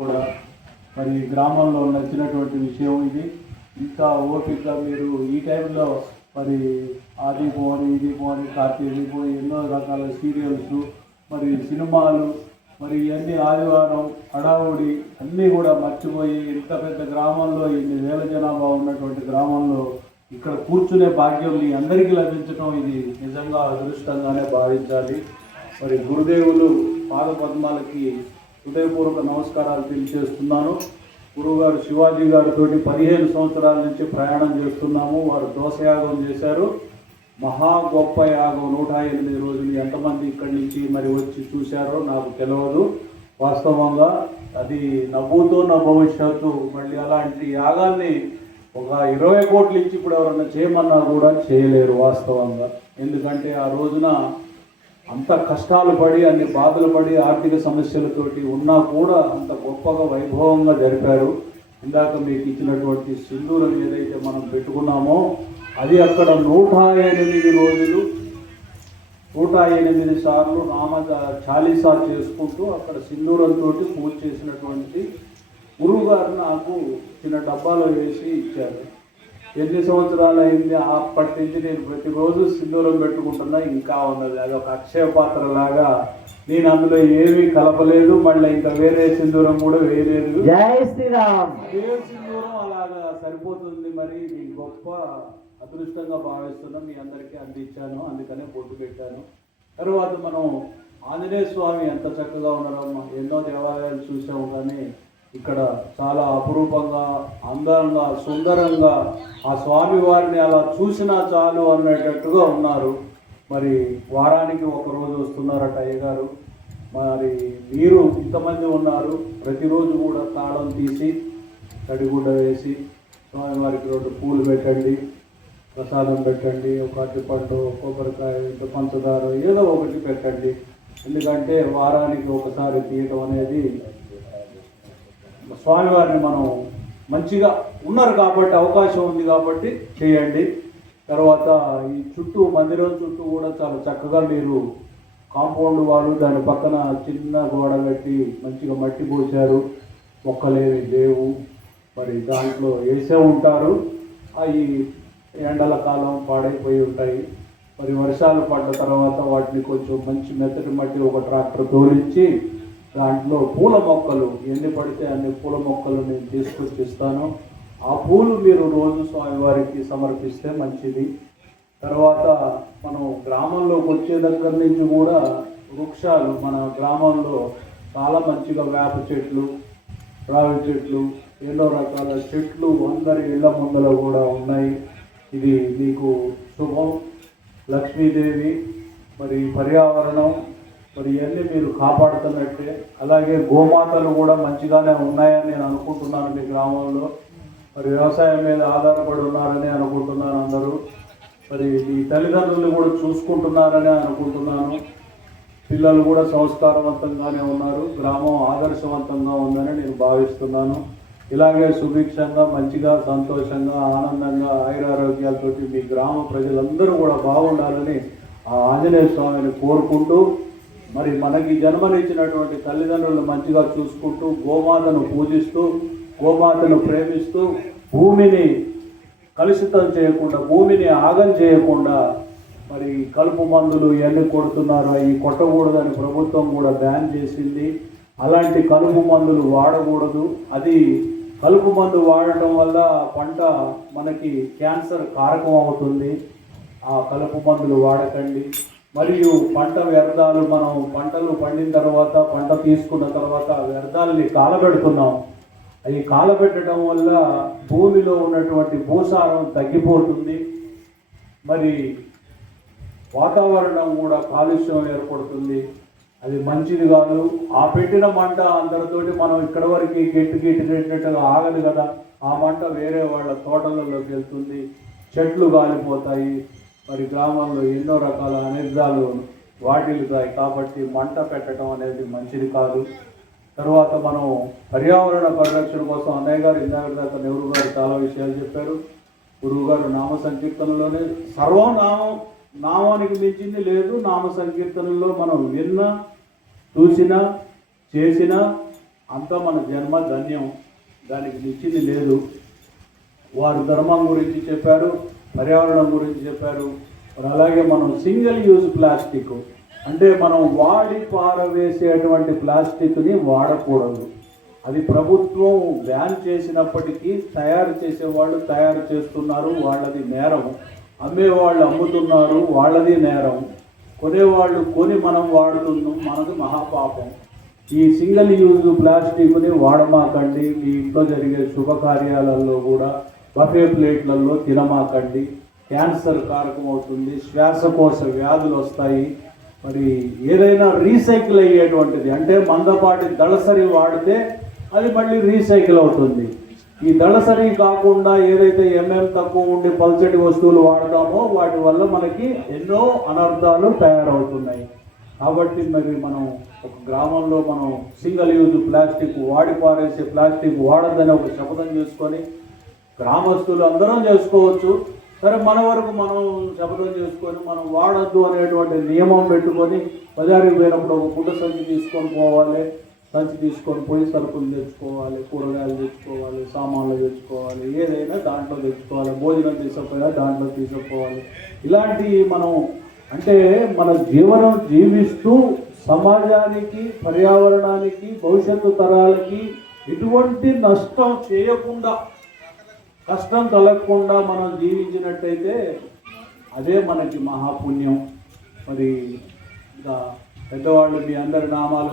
కూడా మరి గ్రామంలో నచ్చినటువంటి విషయం ఇది. ఇంకా ఓపికగా మీరు ఈ టైంలో మరి ఆది పోని ఇది పోని కార్తీక పోని ఎన్నో రకాల సీరియల్స్ మరి సినిమాలు మరి ఇవన్నీ ఆదివారం హడావుడి అన్నీ కూడా మర్చిపోయి ఇంత పెద్ద గ్రామంలో ఇన్ని వేల జనాభా ఉన్నటువంటి గ్రామంలో ఇక్కడ కూర్చునే భాగ్యం మీ అందరికీ లభించడం ఇది నిజంగా అదృష్టంగానే భావించాలి. మరి గురుదేవులు పాద పద్మాలకి హృదయపూర్వక నమస్కారాలు తెలియజేస్తున్నాను. గురువుగారు శివాజీ గారితో 15 సంవత్సరాల నుంచి ప్రయాణం చేస్తున్నాము. వారు దోసయాగం చేశారు, మహా గొప్ప యాగం. 108 రోజులు ఎంతమంది ఇక్కడి నుంచి మరి వచ్చి చూశారో నాకు తెలియదు. వాస్తవంగా అది నవ్వుతో నా భవిష్యత్తు. మళ్ళీ అలాంటి యాగాన్ని ఒక 20 కోట్లు ఇచ్చి ఇప్పుడు ఎవరన్నా చేయమన్నా కూడా చేయలేరు వాస్తవంగా. ఎందుకంటే ఆ రోజున అంత కష్టాలు పడి అన్ని బాధలు పడి ఆర్థిక సమస్యలతోటి ఉన్నా కూడా అంత గొప్పగా వైభవంగా జరిపారు. ఇందాక మీకు ఇచ్చినటువంటి సింధూరం ఏదైతే మనం పెట్టుకున్నామో అది అక్కడ 108 రోజులు 108 సార్లు చాలీసా చేసుకుంటూ అక్కడ సింధూరంతో పూజ చేసినటువంటి గురువు గారు నాకు చిన్న డబ్బాలో వేసి ఇచ్చారు. ఎన్ని సంవత్సరాలు అయింది అప్పటి నుంచి నేను ప్రతిరోజు సింధూరం పెట్టుకుంటున్నా, ఇంకా ఉన్నది. అది ఒక అక్షయ పాత్ర లాగా. నేను అందులో ఏమీ కలపలేదు, మళ్ళీ ఇంకా వేరే సింధూరం కూడా వేయలేదు. జై శ్రీరామ్. అదే సింధూరం అలాగా సరిపోతుంది. మరి మీ గొప్ప అదృష్టంగా భావిస్తున్నాం. మీ అందరికీ అందించాను, అందుకనే బొట్టు పెట్టాను. తర్వాత మనం ఆంజనేయ స్వామి ఎంత చక్కగా ఉన్నారో ఎన్నో దేవాలయాలు చూసాము, కానీ ఇక్కడ చాలా అపురూపంగా అందంగా సుందరంగా ఆ స్వామి వారిని అలా చూసినా చాలు అనేటట్టుగా ఉన్నారు. మరి వారానికి ఒకరోజు వస్తున్నారట అయ్యగారు. మరి మీరు ఇంతమంది ఉన్నారు, ప్రతిరోజు కూడా తాళం తీసి తడిగుడ్డ వేసి స్వామివారికి 2 పూలు పెట్టండి, ప్రసాదం పెట్టండి, ఒక అరటిపండు, కొబ్బరికాయ, పంచదార ఏదో ఒకటి పెట్టండి. ఎందుకంటే వారానికి ఒకసారి తీయటం అనేది స్వామివారిని మనం మంచిగా ఉన్నారు కాబట్టి అవకాశం ఉంది కాబట్టి చేయండి. తర్వాత ఈ చుట్టూ మందిరం చుట్టూ కూడా చాలా చక్కగా మీరు కాంపౌండ్ వాళ్ళు దాని పక్కన చిన్న గోడ కట్టి మంచిగా మట్టి పోసారు. మొక్కలేని లేవు, మరి దాంట్లో వేసే ఉంటారు. అవి ఎండల కాలం పాడైపోయి ఉంటాయి. మరి వర్షాలు పడ్డ తర్వాత వాటిని కొంచెం మంచి మెత్తటి మట్టి ఒక ట్రాక్టర్ తోలించి దాంట్లో పూల మొక్కలు ఎన్ని పడితే అన్ని పూల మొక్కలు నేను తీసుకొచ్చి ఇస్తాను. ఆ పూలు మీరు రోజు స్వామివారికి సమర్పిస్తే మంచిది. తర్వాత మనం గ్రామంలోకి వచ్చే దగ్గర నుంచి కూడా వృక్షాలు మన గ్రామంలో చాలా మంచిగా వేప చెట్లు, రావి చెట్లు, ఎన్నో రకాల చెట్లు అందరి ఇళ్ల ముందర కూడా ఉన్నాయి. ఇది మీకు శుభం. లక్ష్మీదేవి మరి పర్యావరణం మరి ఇవన్నీ మీరు కాపాడుతున్నట్టే. అలాగే గోమాతలు కూడా మంచిగానే ఉన్నాయని నేను అనుకుంటున్నాను. మీ గ్రామంలో మరి వ్యవసాయం మీద ఆధారపడి ఉన్నారని అనుకుంటున్నాను అందరూ. మరి మీ తల్లిదండ్రులు కూడా చూసుకుంటున్నారని అనుకుంటున్నాను. పిల్లలు కూడా సంస్కారవంతంగానే ఉన్నారు. గ్రామం ఆదర్శవంతంగా ఉందని నేను భావిస్తున్నాను. ఇలాగే సుభిక్షంగా మంచిగా సంతోషంగా ఆనందంగా ఆయురారోగ్యాలతోటి మీ గ్రామ ప్రజలందరూ కూడా బాగుండాలని ఆ ఆంజనేయ స్వామిని కోరుకుంటూ, మరి మనకి జన్మనిచ్చినటువంటి తల్లిదండ్రులను మంచిగా చూసుకుంటూ, గోమాతను పూజిస్తూ, గోమాతను ప్రేమిస్తూ, భూమిని కలుషితం చేయకుండా, భూమిని ఆగం చేయకుండా, మరి కలుపు మందులు ఇవన్నీ కొడుతున్నారు, అవి కొట్టకూడదని ప్రభుత్వం కూడా బ్యాన్ చేసింది. అలాంటి కలుపు మందులు వాడకూడదు. అది కలుపు మందు వాడటం వల్ల పంట మనకి క్యాన్సర్ కారకం అవుతుంది. ఆ కలుపు మందులు వాడకండి. మరియు పంట వ్యర్థాలు, మనం పంటలు పండిన తర్వాత పంట తీసుకున్న తర్వాత వ్యర్థాలని కాలబెడుతున్నాం. అవి కాలబెట్టడం వల్ల భూమిలో ఉన్నటువంటి భూసారం తగ్గిపోతుంది. మరి వాతావరణం కూడా కాలుష్యం ఏర్పడుతుంది. అది మంచిది కాదు. ఆ పెట్టిన మంట అందరితోటి మనం ఇక్కడ వరకు గట్టినట్టుగా ఆగదు కదా. ఆ మంట వేరే వాళ్ళ తోటలలోకి వెళ్తుంది, చెట్లు కాలిపోతాయి. మరి గ్రామంలో ఎన్నో రకాల అనిర్దాలు వాటిల్లుతాయి. కాబట్టి మంట పెట్టడం అనేది మంచిది కాదు. తర్వాత మనం పర్యావరణ పరిరక్షణ కోసం అన్నయ్య గారు ఇందాక దాకా నెహ్రూ గారు చాలా విషయాలు చెప్పారు. గురువు గారు నామ సంకీర్తనలోనే సర్వం నామానికి మించింది లేదు. నామ సంకీర్తనలో మనం విన్నా, చూసినా, చేసినా అంతా మన జన్మ ధన్యం, దానికి మించింది లేదు. వారు ధర్మం గురించి చెప్పారు, పర్యావరణం గురించి చెప్పారు. మరి అలాగే మనం సింగిల్ యూజ్ ప్లాస్టిక్ అంటే మనం వాడి పారవేసేటువంటి ప్లాస్టిక్ని వాడకూడదు. అది ప్రభుత్వం బ్యాన్ చేసినప్పటికీ తయారు చేసేవాళ్ళు తయారు చేస్తున్నారు, వాళ్ళది నేరం. అమ్మేవాళ్ళు అమ్ముతున్నారు, వాళ్ళది నేరం. కొనేవాళ్ళు కొని మనం వాడుతున్నాం, మనది మహాపాపం. ఈ సింగిల్ యూజ్ ప్లాస్టిక్ని వాడమాకండి. మీ ఇంట్లో జరిగే శుభకార్యాలలో కూడా బఫే ప్లేట్లలో తినమాకండి. క్యాన్సర్ కారకం అవుతుంది, శ్వాసకోశ వ్యాధులు వస్తాయి. మరి ఏదైనా రీసైకిల్ అయ్యేటువంటిది అంటే మందపాటి దళసరి వాడితే అది మళ్ళీ రీసైకిల్ అవుతుంది. ఈ దళసరి కాకుండా ఏదైతే తక్కువ ఉండి పల్చటి వస్తువులు వాడతామో వాటి వల్ల మనకి ఎన్నో అనర్థాలు తయారవుతున్నాయి. కాబట్టి మరి మనం ఒక గ్రామంలో మనం సింగిల్ యూజ్ ప్లాస్టిక్ వాడి పారేసే ప్లాస్టిక్ వాడద్దని ఒక శపథం చేసుకొని గ్రామస్తులు అందరం చేసుకోవచ్చు. సరే, మన వరకు మనం శపథం చేసుకొని మనం వాడద్దు అనేటువంటి నియమం పెట్టుకొని బజారుకి పోయినప్పుడు ఒక గుడ్డ సంచి తీసుకొని పోవాలి. సంచి తీసుకొని పోయి సరుకులు తెచ్చుకోవాలి, కూరగాయలు తెచ్చుకోవాలి, సామాన్లు తెచ్చుకోవాలి, ఏదైనా దాంట్లో తెచ్చుకోవాలి. భోజనం తీసుకుపోయినా దాంట్లో తీసుకుపోవాలి. ఇలాంటి మనం అంటే మన జీవనం జీవిస్తూ సమాజానికి, పర్యావరణానికి, భవిష్యత్తు తరాలకి ఎటువంటి నష్టం చేయకుండా, కష్టం కలగకుండా మనం జీవించినట్టయితే అదే మనకి మహాపుణ్యం. మరి ఇంకా పెద్దవాళ్ళు మీ అందరి నామాలు